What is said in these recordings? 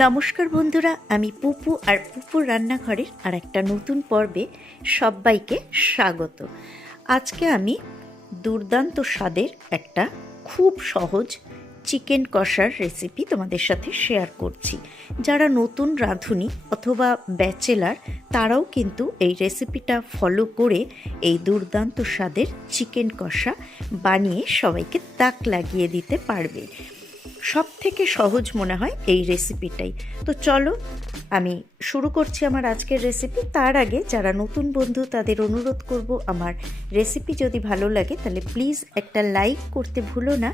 নমস্কার বন্ধুরা, আমি পুপু আর পুপুর রান্নাঘরের আর একটা নতুন পর্বে সবাইকে স্বাগত। আজকে আমি দুর্দান্ত স্বাদের একটা খুব সহজ চিকেন কষার রেসিপি তোমাদের সাথে শেয়ার করছি। যারা নতুন রাঁধুনি অথবা ব্যাচেলার তারাও কিন্তু এই রেসিপিটা ফলো করে এই দুর্দান্ত স্বাদের চিকেন কষা বানিয়ে সবাইকে তাক লাগিয়ে দিতে পারবে। সব থেকে সহজ মনে হয় এই রেসিপিটাই। তো চলো, আমি শুরু করছি আমার আজকের রেসিপি। তার আগে যারা নতুন বন্ধু, তাদের অনুরোধ করব আমার রেসিপি যদি ভালো লাগে, তাহলে প্লিজ একটা লাইক করতে ভুলো না।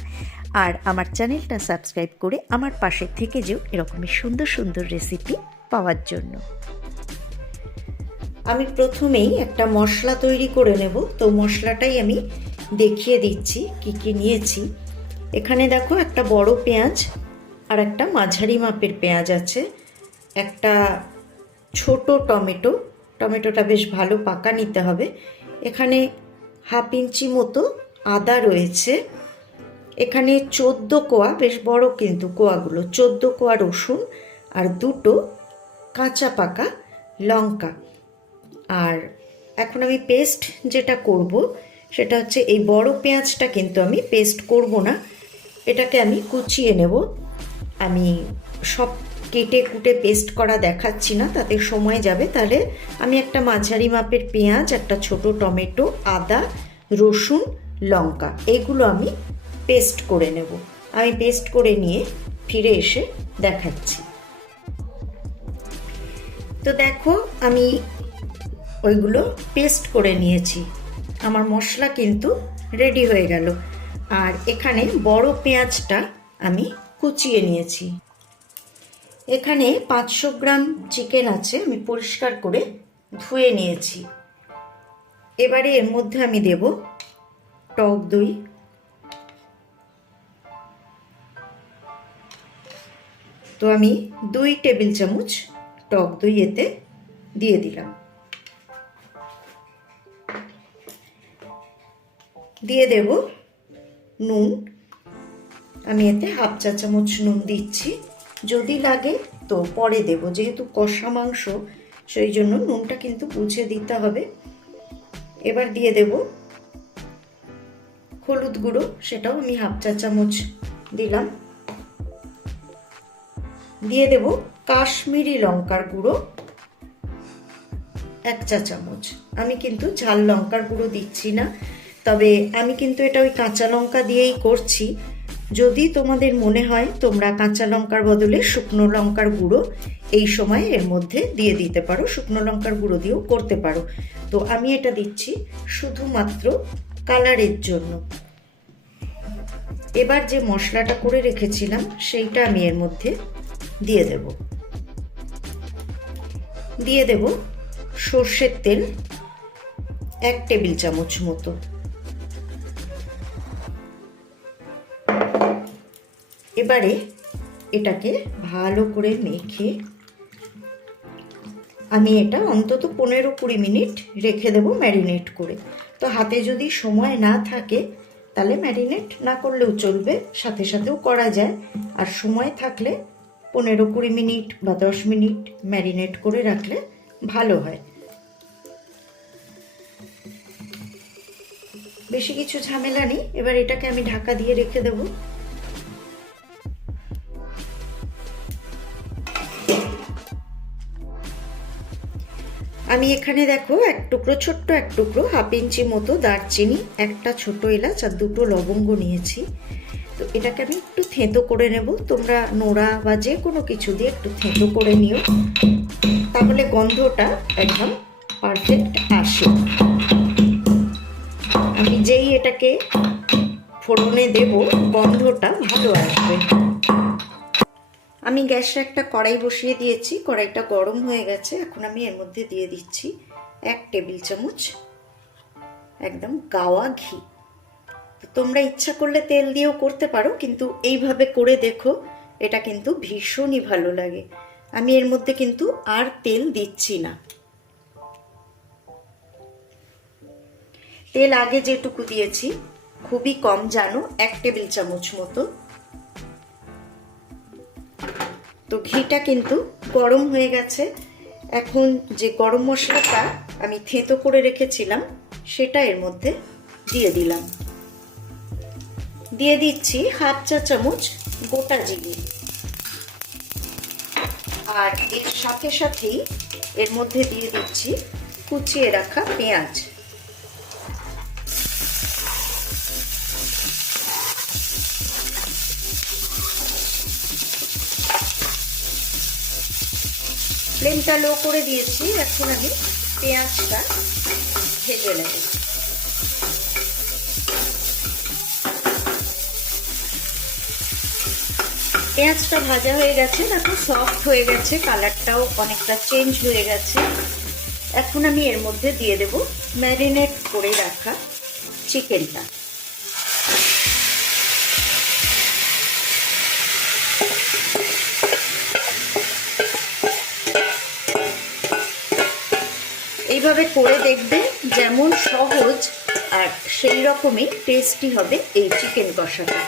আর আমার চ্যানেলটা সাবস্ক্রাইব করে আমার পাশে থেকে যেও এরকমই সুন্দর সুন্দর রেসিপি পাওয়ার জন্য। আমি প্রথমেই একটা মশলা তৈরি করে নেব। তো মশলাটাই আমি দেখিয়ে দিচ্ছি, কি কি নিয়েছি। এখানে দেখো একটা বড় পেঁয়াজ আর একটা মাঝারি মাপের পেঁয়াজ আছে। একটা ছোট টমেটো, টমেটোটা বেশ ভালো পাকা নিতে হবে। এখানে হাফ ইঞ্চি মতো আদা রয়েছে। এখানে চোদ্দ কোয়া, বেশ বড় কিন্তু কোয়াগুলো, চোদ্দ কোয়া রসুন আর দুটো কাঁচা পাকা লঙ্কা। আর এখন আমি পেস্ট যেটা করব, সেটা হচ্ছে এই বড় পেঁয়াজটা কিন্তু আমি পেস্ট করব না। এটাকে আমি কুচিয়ে নেব। আমি সব কেটে কুটে পেস্ট করা দেখাচ্ছি না, তাতে সময় যাবে। তাহলে আমি একটা মাঝারি মাপের পেঁয়াজ, একটা ছোট টমেটো, আদা, রসুন, লঙ্কা, এগুলো আমি পেস্ট করে নেব। আমি পেস্ট করে নিয়ে ফিরে এসে দেখাচ্ছি। তো দেখো, আমি ওইগুলো পেস্ট করে নিয়েছি। আমার মশলা কিন্তু রেডি হয়ে গেল। আর এখানে বড় পেঁয়াজটা আমি কুচিয়ে নিয়েছি। এখানে পাঁচশো গ্রাম চিকেন আছে, আমি পরিষ্কার করে ধুয়ে নিয়েছি। এবারে এর মধ্যে আমি দেব টক দই। তো আমি দুই টেবিল চামচ টক দই এতে দিয়ে দিলাম। দিয়ে দেব নুন। আমি এতে হাফ চা চামচ নুন দিচ্ছি। যদি লাগে তো পরে দেব, যেহেতু কষা মাংস, সেই জন্য নুনটা কিন্তু বুঝে দিতে হবে। এবার দিয়ে দেব হলুদ গুঁড়ো, সেটাও আমি হাফ চা চামচ দিলাম। দিয়ে দেব কাশ্মীরি লঙ্কার গুঁড়ো, এক চা চামচ। আমি কিন্তু ঝাল লঙ্কার গুঁড়ো দিচ্ছি না। তবে আমি কিন্তু এটা ওই কাঁচা লঙ্কা দিয়েই করছি। যদি তোমাদের মনে হয় তোমরা কাঁচা লঙ্কার বদলে শুকনো লঙ্কার গুঁড়ো এই সময় এর মধ্যে দিয়ে দিতে পারো, শুকনো লঙ্কার গুঁড়ো দিয়েও করতে পারো। তো আমি এটা দিচ্ছি শুধুমাত্র কালারের জন্য। এবার যে মশলাটা করে রেখেছিলাম সেইটা আমি এর মধ্যে দিয়ে দেব। দিয়ে দেব সর্ষের তেল এক টেবিল চামচ মতো। এবারে এটাকে ভালো করে মেখে আমি এটা অন্তত পনেরো কুড়ি মিনিট রেখে দেবো ম্যারিনেট করে। তো হাতে যদি সময় না থাকে, তাহলে ম্যারিনেট না করলেও চলবে, সাথে সাথেও করা যায়। আর সময় থাকলে পনেরো কুড়ি মিনিট বা দশ মিনিট ম্যারিনেট করে রাখলে ভালো হয়। বেশি কিছু ঝামেলা নেই। এবার এটাকে আমি ঢাকা দিয়ে রেখে দেবো। আমি এখানে দেখো এক টুকরো, ছোট্ট এক টুকরো, হাফ ইঞ্চি মতো দারচিনি, একটা ছোট এলাচ আর দুটো লবঙ্গ নিয়েছি। তো এটাকে আমি একটু থেঁতো করে নেব। তোমরা নোড়া বা যে কোনো কিছু দিয়ে একটু থেঁতো করে নিও। তাহলে গন্ধটা একদম পারফেক্ট আসে। আমি যেই এটাকে ফোড়নে দেব, গন্ধটা ভালো আসবে। আমি গ্যাসে একটা কড়াই বসিয়ে দিয়েছি, কড়াইটা গরম হয়ে গেছে, এখন আমি এর মধ্যে দিয়ে দিচ্ছি এক টেবিল চামচ একদম গাওয়া ঘি। তোমরা ইচ্ছা করলে তেল দিয়েও করতে পারো, কিন্তু এইভাবে করে দেখো, এটা কিন্তু ভীষণই ভালো লাগে। আমি এর মধ্যে কিন্তু আর তেল দিচ্ছি না। তেল আগে যেটুকু দিয়েছি, খুবই কম জানো, এক টেবিল চামচ মতো। তো ঘিটা কিন্তু গরম হয়ে গেছে। এখন যে গরম মশলাটা আমি থেঁতো করে রেখেছিলাম, সেটা এর মধ্যে দিয়ে দিলাম। দিয়ে দিচ্ছি হাফ চা চামচ গোটা জিরে। আর এর সাথে সাথেই এর মধ্যে দিয়ে দিচ্ছি কুচিয়ে রাখা পেঁয়াজ। ফ্লেমটা লো করে দিয়েছি, এখন আমি পেঁয়াজটা ভেজে নেব। পেঁয়াজটা ভাজা হয়ে গেছে, দেখো সফট হয়ে গেছে কালারটাও অনেকটা চেঞ্জ হয়ে গেছে। এখন আমি এর মধ্যে দিয়ে দেব ম্যারিনেট করে রাখা চিকেনটা এইভাবে করে দেখবে যেমন সহজ আর সেই রকমই টেস্টি হবে এই চিকেন কষাটা।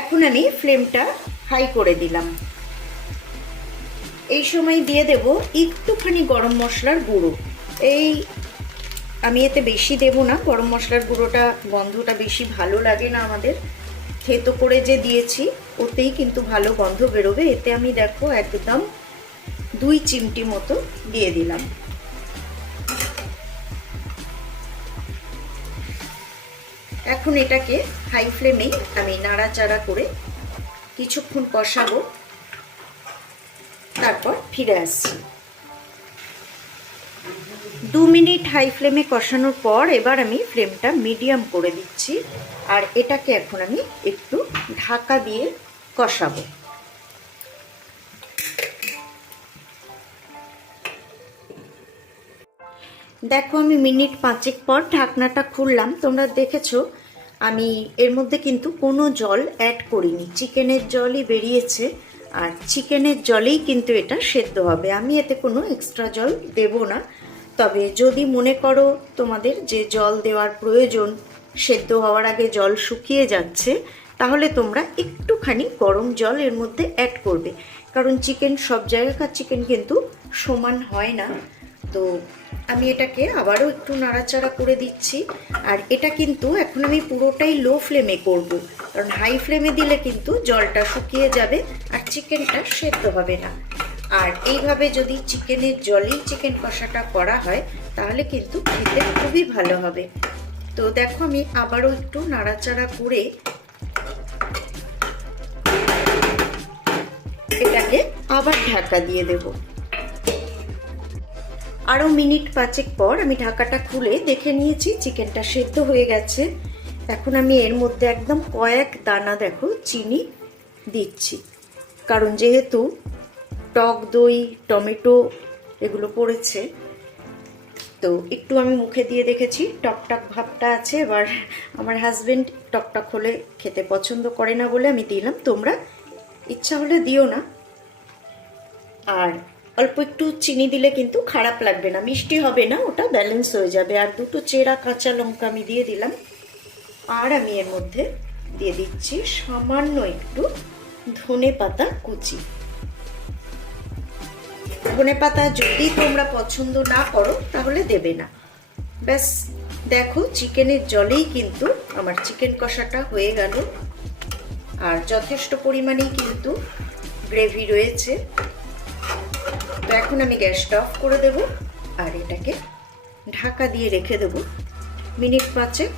এখন আমি ফ্লেমটা হাই করে দিলাম। এই সময় দিয়ে দেব একটুখানি গরম মশলার গুঁড়ো। এই আমি এতে বেশি দেব না, গরম মশলার গুঁড়োটা, গন্ধটা বেশি ভালো লাগে না আমাদের। থেতো করে যে দিয়েছি, ওতেই কিন্তু ভালো গন্ধ বেরোবে। এতে আমি দেখো একদম দুই চিমটি মতো দিয়ে দিলাম। এখন এটাকে হাই ফ্লেমেই আমি নাড়াচাড়া করে কিছুক্ষণ কষাবো। তারপর ফিরে আসছি। দু মিনিট হাই ফ্লেমে কষানোর পর এবার আমি ফ্লেমটা মিডিয়াম করে দিচ্ছি। আর এটাকে এখন আমি একটু ঢাকা দিয়ে কষাবো। দেখো আমি মিনিট পাঁচেক পর ঢাকনাটা খুললাম। তোমরা দেখেছ, আমি এর মধ্যে কিন্তু কোনো জল অ্যাড করিনি। চিকেনের জলই বেরিয়েছে আর চিকেনের জলেই কিন্তু এটা সেদ্ধ হবে। আমি এতে কোনো এক্সট্রা জল দেব না। তবে যদি মনে করো তোমাদের যে জল দেওয়ার প্রয়োজন সেদ্ধ হওয়ার আগে জল শুকিয়ে যাচ্ছে, তাহলে তোমরা একটুখানি গরম জল এর মধ্যে অ্যাড করবে। কারণ চিকেন সব জায়গাকার চিকেন কিন্তু সমান হয় না। তো আমি এটাকে আবারও একটু নাড়াচাড়া করে দিচ্ছি। আর এটা কিন্তু এখন আমি পুরোটাই লো ফ্লেমে করব। কারণ হাই ফ্লেমে দিলে কিন্তু জলটা শুকিয়ে যাবে আর চিকেনটা সেদ্ধ হবে না। আর এইভাবে যদি চিকেনের জলেই চিকেন কষাটা করা হয়, তাহলে কিন্তু খেতে খুবই ভালো হবে। তো দেখো আমি আবারও একটু নাড়াচাড়া করে এটাকে আবার ঢাকা দিয়ে দেবো। আরও মিনিট পাঁচেক পর আমি ঢাকাটা খুলে দেখে নিয়েছি, চিকেনটা সেদ্ধ হয়ে গেছে। এখন আমি এর মধ্যে একদম কয়েক দানা দেখো চিনি দিচ্ছি। কারণ যেহেতু টক দই, টমেটো এগুলো পড়েছে তো একটু আমি মুখে দিয়ে দেখেছি, টকটক ভাবটা আছে, এবার আমার হাজব্যান্ড টকটক হলে খেতে পছন্দ করে না বলে আমি দিলাম, তোমরা ইচ্ছা হলে দিও না। আর অল্প একটু চিনি দিলে কিন্তু খারাপ লাগবে না, মিষ্টি হবে না, ওটা ব্যালেন্স হয়ে যাবে। আর দুটো চেরা কাঁচা লঙ্কা আমি দিয়ে দিলাম, আর আমি এর মধ্যে দিয়ে দিচ্ছি সামান্য একটু ধনে পাতা কুচি। ধনে পাতা যদি তোমরা পছন্দ না করো, তাহলে দেবে না। ব্যাস, দেখো, চিকেনের জলেই কিন্তু আমার চিকেন কষাটা হয়ে গেল। আর যথেষ্ট পরিমাণেই কিন্তু গ্রেভি রয়েছে। তো এখন আমি গ্যাসটা অফ করে দেব আর এটাকে ঢাকা দিয়ে রেখে দেব মিনিট পাঁচেক।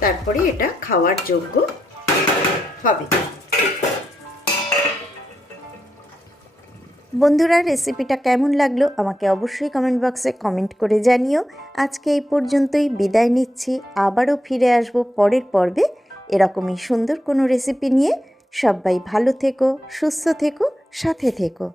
তারপরে এটা খাওয়ার যোগ্য হবে। বন্ধুরা রেসিপিটা কেমন লাগল আমাকে অবশ্যই কমেন্ট বক্সে কমেন্ট করে জানিও। আজকে এই পর্যন্তই, বিদায় নিচ্ছি, আবারও ফিরে আসব পরের পর্বে এরকমই সুন্দর কোনো রেসিপি নিয়ে। সবাই ভালো থেকো, সুস্থ থেকো, সাথে থেকো।